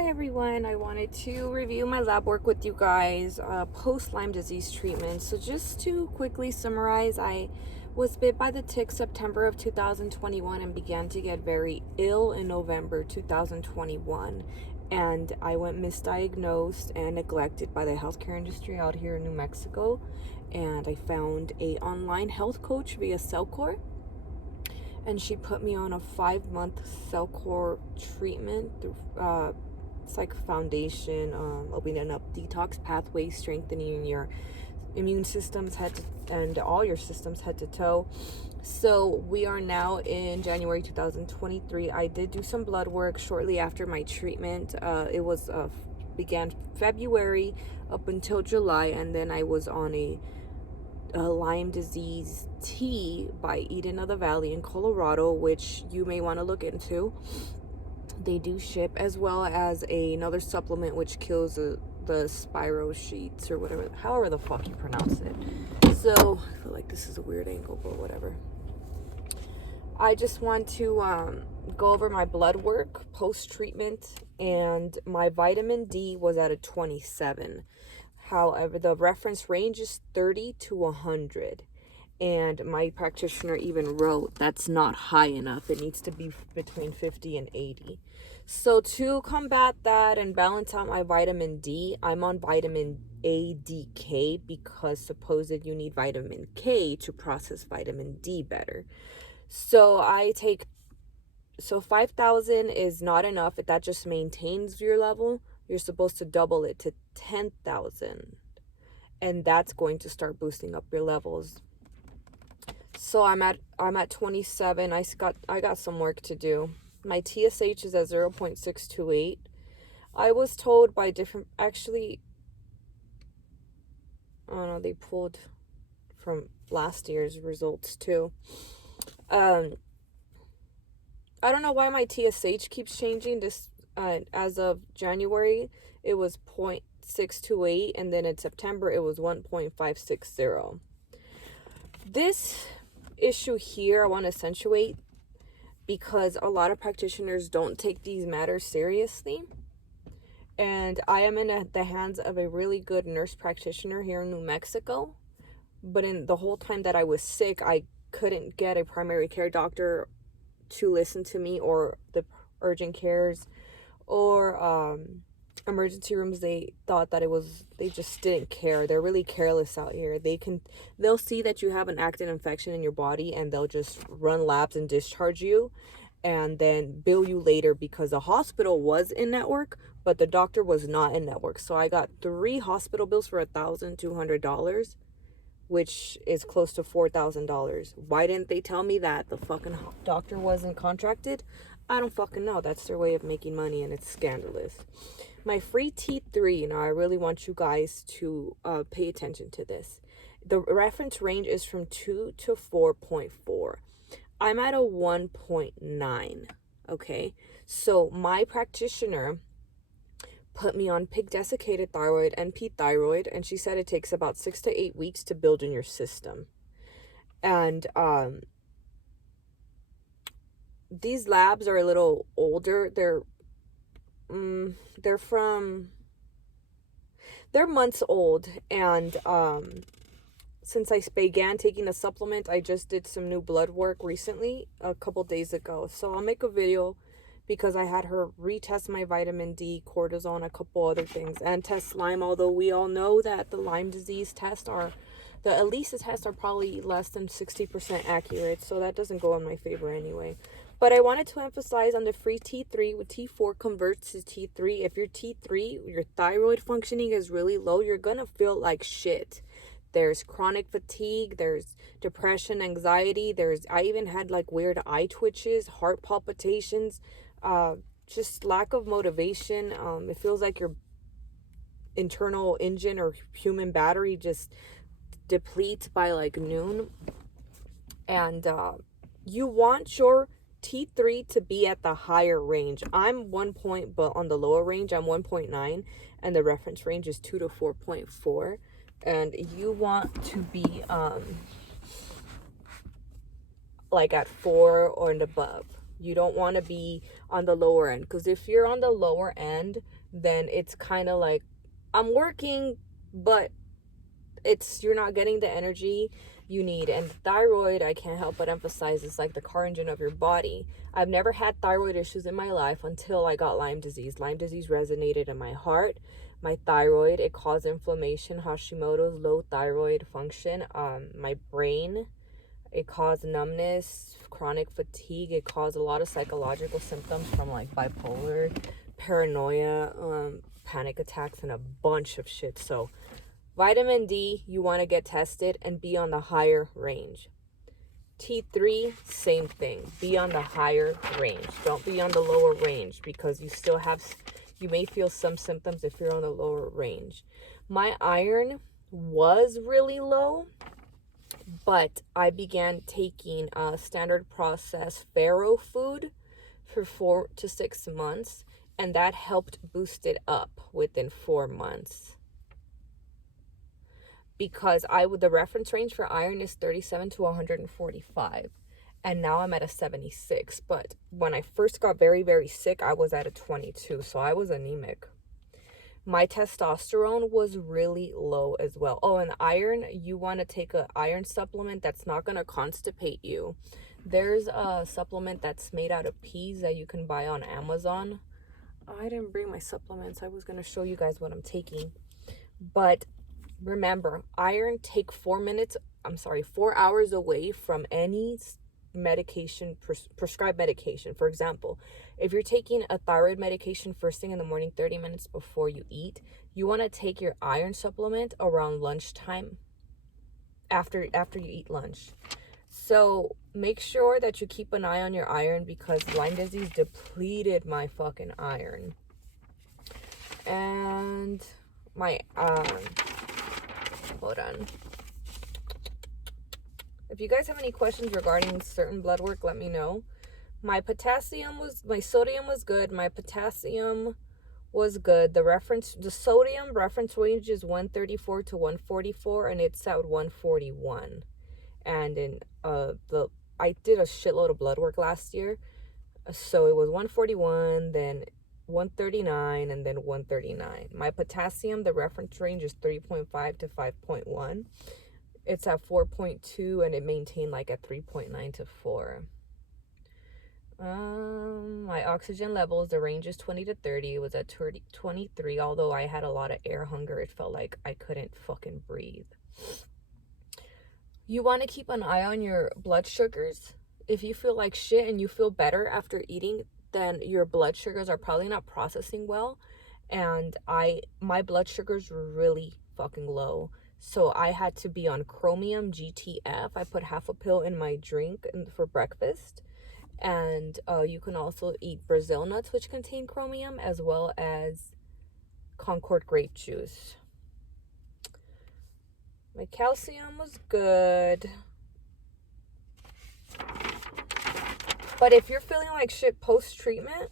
Hi everyone, I wanted to review my lab work with you guys post Lyme disease treatment. So just to quickly summarize, I was bit by the tick September of 2021 and began to get very ill in November 2021. And I went misdiagnosed and neglected by the healthcare industry out here in New Mexico. And I found a online health coach via Cellcore. And she put me on a 5-month Cellcore treatment through it's like foundation, opening up detox pathways, strengthening your immune systems and all your systems head to toe. So we are now in January 2023. I did do some blood work shortly after my treatment. It was began February up until July, and then I was on a Lyme disease tea by Eden of the Valley in Colorado, which you may want to look into. They do ship, as well as another supplement which kills the spiro sheets or whatever, however the fuck you pronounce it. So I feel like this is a weird angle, but whatever. I just want to go over my blood work post treatment, and my vitamin D was at a 27. However, the reference range is 30 to 100. And my practitioner even wrote that's not high enough. It needs to be between 50 and 80. So to combat that and balance out my vitamin D, I'm on vitamin ADK because supposed you need vitamin K to process vitamin D better. So 5,000 is not enough. If that just maintains your level, you're supposed to double it to 10,000. And that's going to start boosting up your levels. So I'm at 27. I got some work to do. My TSH is at 0.628. I was told by different, actually, I don't know, they pulled from last year's results too. I don't know why my TSH keeps changing. This as of January it was 0.628, and then in September it was 1.560. This issue here I want to accentuate because a lot of practitioners don't take these matters seriously, and I am in the hands of a really good nurse practitioner here in New Mexico. But in the whole time that I was sick, I couldn't get a primary care doctor to listen to me, or the urgent cares or emergency rooms. They thought that they just didn't care. They're really careless out here. They'll see that you have an active infection in your body and they'll just run labs and discharge you and then bill you later, because the hospital was in network but the doctor was not in network. So I got 3 hospital bills for $1,200, which is close to $4,000. Why didn't they tell me that the fucking doctor wasn't contracted? I don't fucking know. That's their way of making money, and it's scandalous. My free T3, I really want you guys to pay attention to this. The reference range is from 2 to 4.4. I'm at a 1.9, okay? So my practitioner put me on pig desiccated thyroid and P-thyroid, and she said it takes about 6 to 8 weeks to build in your system. And these labs are a little older. They're months old, and since I began taking a supplement, I just did some new blood work recently, a couple days ago. So I'll make a video because I had her retest my vitamin D, cortisone, a couple other things, and test Lyme, although we all know that the Lyme disease tests the ELISA tests are probably less than 60% accurate, so that doesn't go in my favor anyway. But I wanted to emphasize on the free T3, with T4 converts to T3. If your T3, your thyroid functioning is really low, you're going to feel like shit. There's chronic fatigue, there's depression, anxiety, I even had like weird eye twitches, heart palpitations, just lack of motivation. It feels like your internal engine or human battery just depletes by like noon. And you want your T3 to be at the higher range. I'm 1 point, but on the lower range, I'm 1.9, and the reference range is 2 to 4.4. And you want to be like at 4 or and above. You don't want to be on the lower end, because if you're on the lower end, then it's kind of like, I'm working, but you're not getting the energy you need. And thyroid, I can't help but emphasize, is like the car engine of your body. I've never had thyroid issues in my life until I got Lyme disease. Lyme disease resonated in my heart, my thyroid. It caused inflammation, Hashimoto's, low thyroid function. My brain, it caused numbness, chronic fatigue. It caused a lot of psychological symptoms from like bipolar, paranoia, panic attacks, and a bunch of shit. So vitamin D, you want to get tested and be on the higher range. T3, same thing. Be on the higher range. Don't be on the lower range, because you may feel some symptoms if you're on the lower range. My iron was really low, but I began taking standard process farrow food for 4 to 6 months, and that helped boost it up within 4 months. Because the reference range for iron is 37 to 145, and now I'm at a 76. But when I first got very, very sick, I was at a 22, so I was anemic. My testosterone was really low as well. Oh, and iron, you want to take an iron supplement that's not going to constipate you. There's a supplement that's made out of peas that you can buy on Amazon. I didn't bring my supplements. I was going to show you guys what I'm taking. But remember, iron take 4 hours away from any medication, prescribed medication. For example, if you're taking a thyroid medication first thing in the morning, 30 minutes before you eat, you want to take your iron supplement around lunchtime, after you eat lunch. So make sure that you keep an eye on your iron, because Lyme disease depleted my fucking iron. And my hold on. If you guys have any questions regarding certain blood work, let me know. My sodium was good. My potassium was good. The sodium reference range is 134 to 144, and it's at 141. And I did a shitload of blood work last year. So it was 141, then 139, and then 139. My potassium, the reference range is 3.5 to 5.1. It's at 4.2, and it maintained like at 3.9 to 4. My oxygen levels, the range is 20 to 30. It was at 23. Although I had a lot of air hunger, it felt like I couldn't fucking breathe. You want to keep an eye on your blood sugars. If you feel like shit and you feel better after eating, then your blood sugars are probably not processing well. And my blood sugars were really fucking low. So I had to be on chromium GTF. I put half a pill in my drink for breakfast. And you can also eat Brazil nuts, which contain chromium, as well as Concord grape juice. My calcium was good. But if you're feeling like shit post-treatment,